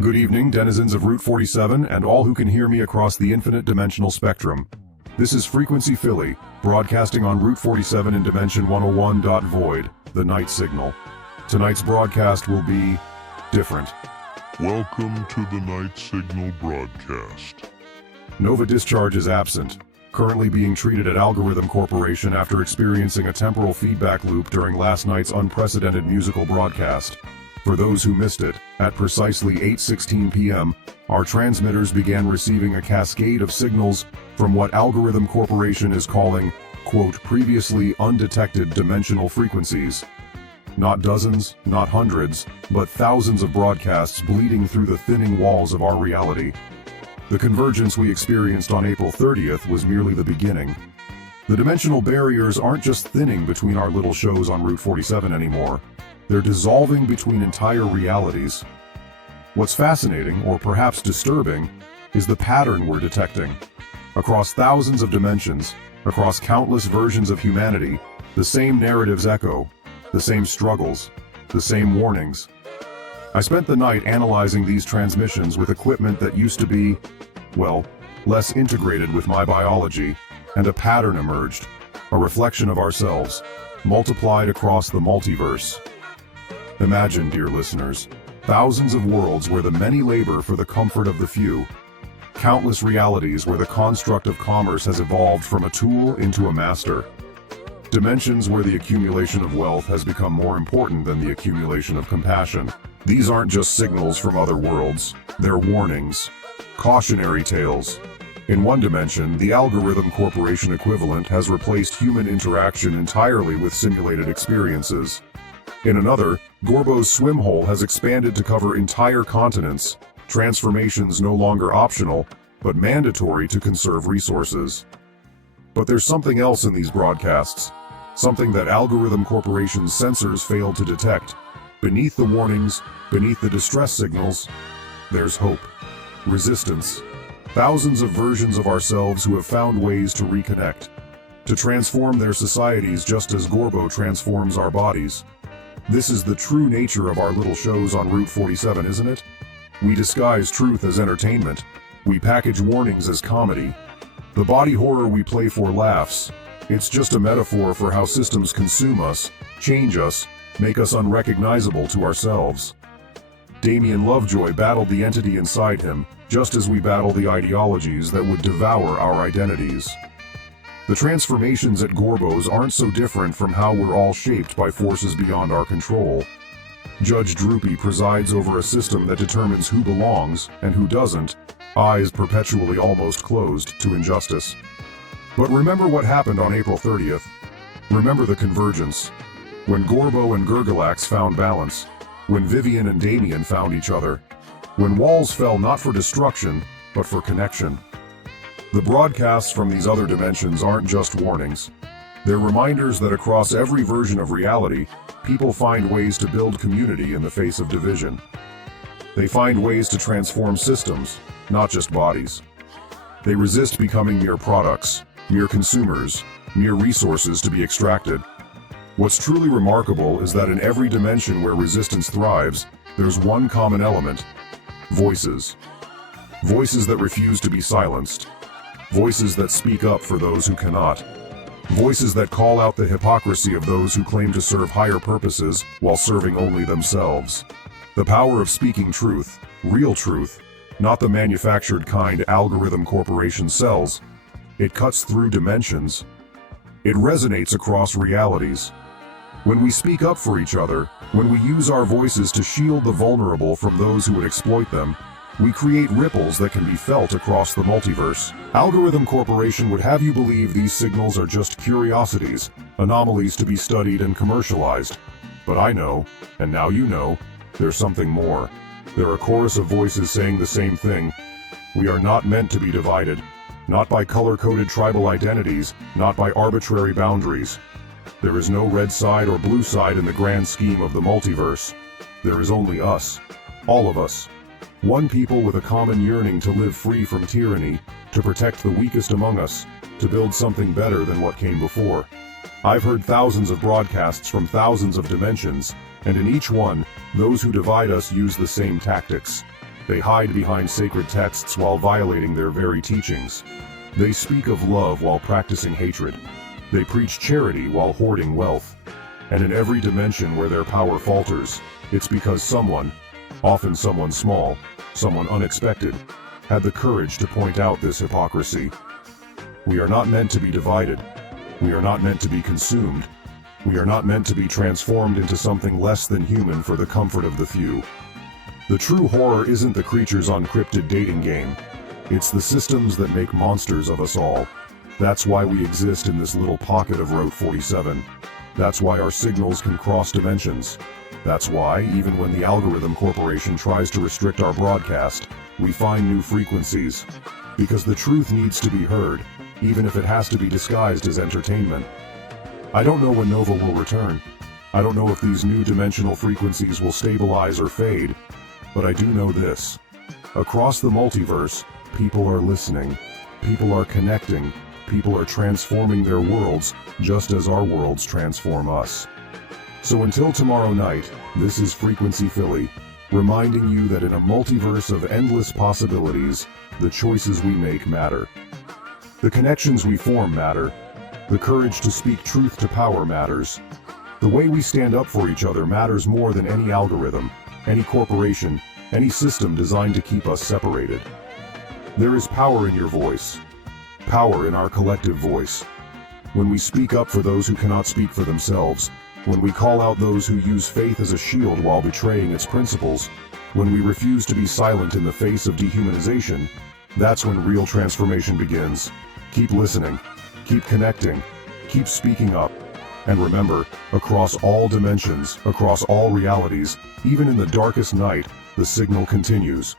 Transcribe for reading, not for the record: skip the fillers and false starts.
Good evening, denizens of Route 47 and all who can hear me across the infinite dimensional spectrum. This is Frequency Philly, broadcasting on Route 47 in Dimension 101. Void, the night signal. Tonight's broadcast will be different. Welcome to the Night Signal broadcast. Nova Discharge is absent, currently being treated at Algorithm Corporation after experiencing a temporal feedback loop during last night's unprecedented musical broadcast. For those who missed it, at precisely 8:16 p.m., our transmitters began receiving a cascade of signals from what Algorithm Corporation is calling, quote, previously undetected dimensional frequencies. Not dozens, not hundreds, but thousands of broadcasts bleeding through the thinning walls of our reality. The convergence we experienced on April 30th was merely the beginning. The dimensional barriers aren't just thinning between our little shows on Route 47 anymore. They're dissolving between entire realities. What's fascinating, or perhaps disturbing, is the pattern we're detecting. Across thousands of dimensions, across countless versions of humanity, the same narratives echo, the same struggles, the same warnings. I spent the night analyzing these transmissions with equipment that used to be, well, less integrated with my biology, and a pattern emerged, a reflection of ourselves, multiplied across the multiverse. Imagine, dear listeners, thousands of worlds where the many labor for the comfort of the few. Countless realities where the construct of commerce has evolved from a tool into a master. Dimensions where the accumulation of wealth has become more important than the accumulation of compassion. These aren't just signals from other worlds, they're warnings, cautionary tales. In one dimension, the Algorithm Corporation equivalent has replaced human interaction entirely with simulated experiences. In another, Gorbo's swim hole has expanded to cover entire continents, transformations no longer optional, but mandatory to conserve resources. But there's something else in these broadcasts, something that Algorithm Corporation's sensors failed to detect. Beneath the warnings, beneath the distress signals, there's hope, resistance, thousands of versions of ourselves who have found ways to reconnect, to transform their societies just as Gorbo transforms our bodies. This is the true nature of our little shows on Route 47, isn't it? We disguise truth as entertainment. We package warnings as comedy. The body horror we play for laughs. It's just a metaphor for how systems consume us, change us, make us unrecognizable to ourselves. Damien Lovejoy battled the entity inside him, just as we battle the ideologies that would devour our identities. The transformations at Gorbo's aren't so different from how we're all shaped by forces beyond our control. Judge Droopy presides over a system that determines who belongs and who doesn't, eyes perpetually almost closed to injustice. But remember what happened on April 30th. Remember the convergence. When Gorbo and Gurgalax found balance. When Vivian and Damien found each other. When walls fell not for destruction, but for connection. The broadcasts from these other dimensions aren't just warnings. They're reminders that across every version of reality, people find ways to build community in the face of division. They find ways to transform systems, not just bodies. They resist becoming mere products, mere consumers, mere resources to be extracted. What's truly remarkable is that in every dimension where resistance thrives, there's one common element: voices. Voices that refuse to be silenced. Voices that speak up for those who cannot. Voices that call out the hypocrisy of those who claim to serve higher purposes while serving only themselves. The power of speaking truth, real truth, not the manufactured kind Algorithm Corporation sells. It cuts through dimensions. It resonates across realities. When we speak up for each other, when we use our voices to shield the vulnerable from those who would exploit them, we create ripples that can be felt across the multiverse. Algorithm Corporation would have you believe these signals are just curiosities, anomalies to be studied and commercialized. But I know, and now you know, there's something more. They're a chorus of voices saying the same thing. We are not meant to be divided. Not by color-coded tribal identities, not by arbitrary boundaries. There is no red side or blue side in the grand scheme of the multiverse. There is only us. All of us. One people with a common yearning to live free from tyranny, to protect the weakest among us, to build something better than what came before. I've heard thousands of broadcasts from thousands of dimensions, and in each one, those who divide us use the same tactics. They hide behind sacred texts while violating their very teachings. They speak of love while practicing hatred. They preach charity while hoarding wealth. And in every dimension where their power falters, it's because someone, often someone small, someone unexpected, had the courage to point out this hypocrisy. We are not meant to be divided. We are not meant to be consumed. We are not meant to be transformed into something less than human for the comfort of the few. The true horror isn't the creatures on cryptid dating game. It's the systems that make monsters of us all. That's why we exist in this little pocket of Route 47. That's why our signals can cross dimensions. That's why, even when the Algorithm Corporation tries to restrict our broadcast, we find new frequencies. Because the truth needs to be heard, even if it has to be disguised as entertainment. I don't know when Nova will return. I don't know if these new dimensional frequencies will stabilize or fade, but I do know this. Across the multiverse, people are listening, people are connecting, people are transforming their worlds just as our worlds transform us. So until tomorrow night, this is Frequency Philly, reminding you that in a multiverse of endless possibilities, the choices we make matter. The connections we form matter. The courage to speak truth to power matters. The way we stand up for each other matters more than any algorithm, any corporation, any system designed to keep us separated. There is power in your voice. Power in our collective voice. When we speak up for those who cannot speak for themselves, when we call out those who use faith as a shield while betraying its principles, when we refuse to be silent in the face of dehumanization, that's when real transformation begins. Keep listening, keep connecting, keep speaking up. And remember, across all dimensions, across all realities, even in the darkest night, the signal continues.